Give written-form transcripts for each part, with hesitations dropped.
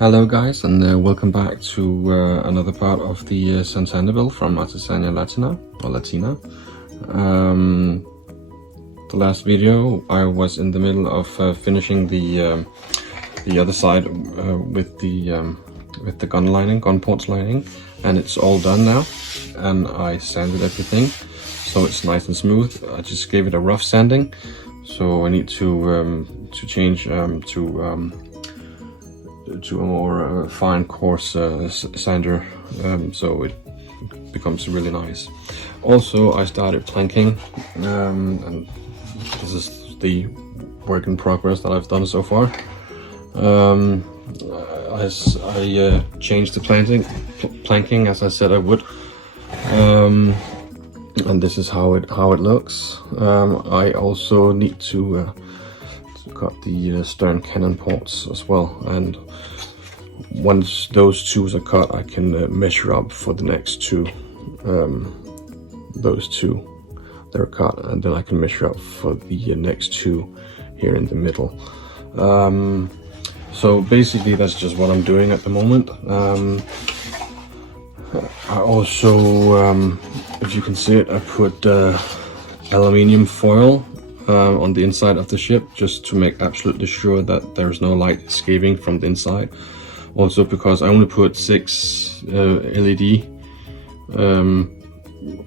Hello guys, and welcome back to another part of the Santana build from Artesania Latina, or Latina. The last video I was in the middle of finishing the other side with the gun ports lining, and it's all done now, and I sanded everything so it's nice and smooth. I just gave it a rough sanding, so I need to change to a more fine coarse sander, so it becomes really nice. Also, I started planking, and this is the work in progress that I've done so far. I changed the planking as I said I would, and this is how it looks. I also need to cut the stern cannon ports as well, and once those two are cut, I can measure up for the next two. Those two, they're cut, and then I can measure up for the next two here in the middle. So basically that's just what I'm doing at the moment. I also, if you can see it, I put aluminium foil on the inside of the ship, just to make absolutely sure that there's no light escaping from the inside. Also because I only put 6 LED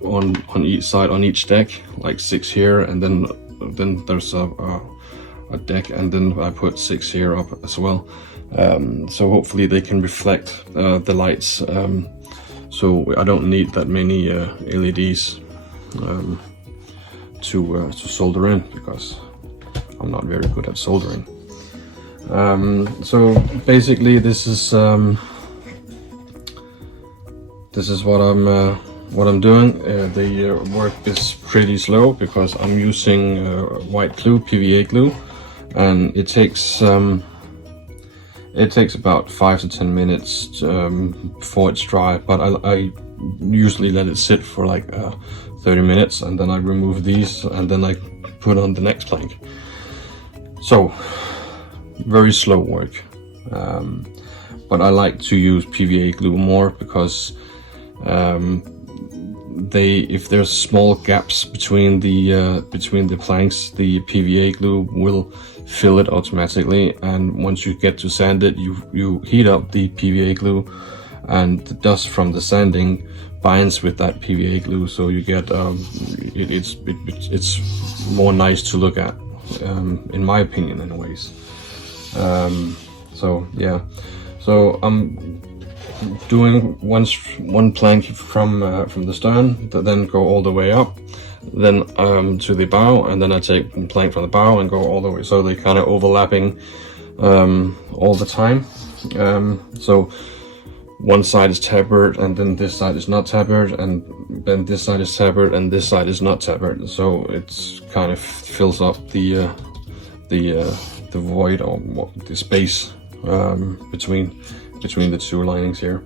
on each side, on each deck, like 6 here, and then there's a deck, and then I put 6 here up as well. So hopefully they can reflect the lights, so I don't need that many LEDs to solder in, because I'm not very good at soldering. So basically this is what I'm doing. The work is pretty slow because I'm using white glue, PVA glue, and it takes about 5 to 10 minutes before it's dry, but I usually let it sit for like 30 minutes, and then I remove these, and then I put on the next plank. So very slow work, but I like to use PVA glue more because if there's small gaps between the planks, the PVA glue will fill it automatically, and once you get to sand it, you heat up the PVA glue, and the dust from the sanding binds with that PVA glue, so you get it's more nice to look at, in my opinion anyways. So yeah, so I'm doing one plank from the stern, then go all the way up, then to the bow, and then I take a plank from the bow and go all the way, so they're kind of overlapping all the time. So one side is tapered, and then this side is not tapered, and then this side is tapered, and this side is not tapered, so it's kind of fills up the void, or the space between the two linings here.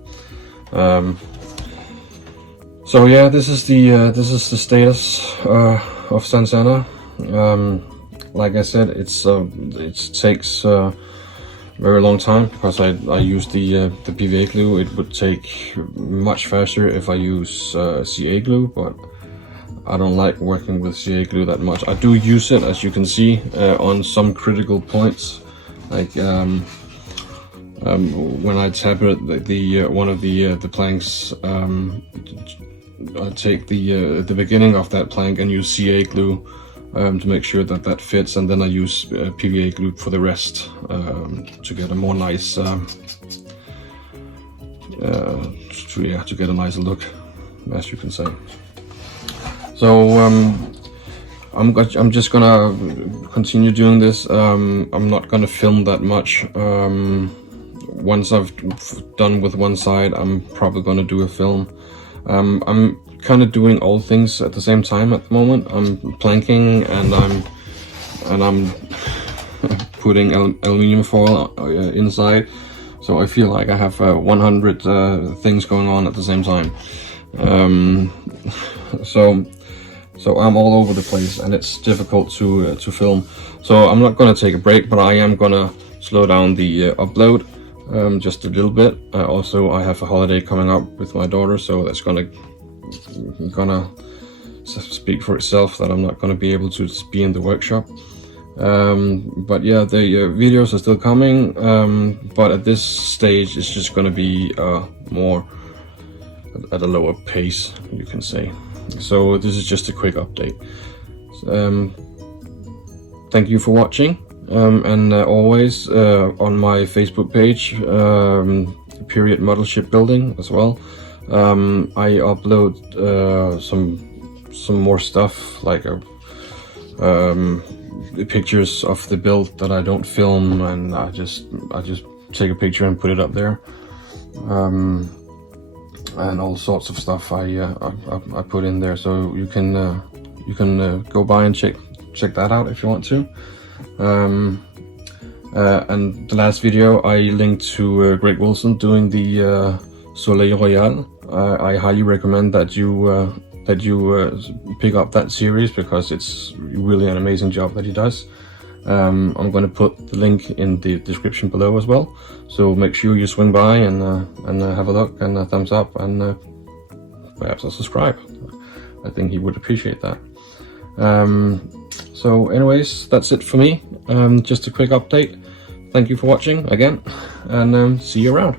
So yeah, this is the status of Santana. Like I said, it takes very long time because I use the PVA glue. It would take much faster if I use CA glue, but I don't like working with CA glue that much. I do use it, as you can see, on some critical points, like when I taper one of the planks. I take the beginning of that plank and use CA glue to make sure that fits, and then I use PVA glue for the rest to get a more nice to get a nicer look, as you can say. So I'm just gonna continue doing this. I'm not gonna film that much. Once I've done with one side, I'm probably gonna do a film. I'm kind of doing all things at the same time at the moment. I'm planking, and I'm putting aluminium foil inside, so I feel like I have 100 things going on at the same time. So I'm all over the place, and it's difficult to film. So I'm not gonna take a break, but I am gonna slow down the upload. just a little bit. Also, I have a holiday coming up with my daughter, so that's gonna speak for itself that I'm not gonna be able to be in the workshop. But yeah, the videos are still coming, but at this stage it's just gonna be more at a lower pace, you can say. So this is just a quick update. Thank you for watching, and always on my Facebook page, Period Model Shipbuilding as well, I upload some more stuff, like the pictures of the build that I don't film, and I just take a picture and put it up there, and all sorts of stuff I put in there, so you can go by and check that out if you want to. And the last video I linked to Greg Wilson doing the Soleil Royal. I highly recommend that you pick up that series, because it's really an amazing job that he does. I'm going to put the link in the description below as well, so make sure you swing by and have a look, and a thumbs up, and perhaps a subscribe. I think he would appreciate that. So anyways, that's it for me. Just a quick update. Thank you for watching again, and see you around.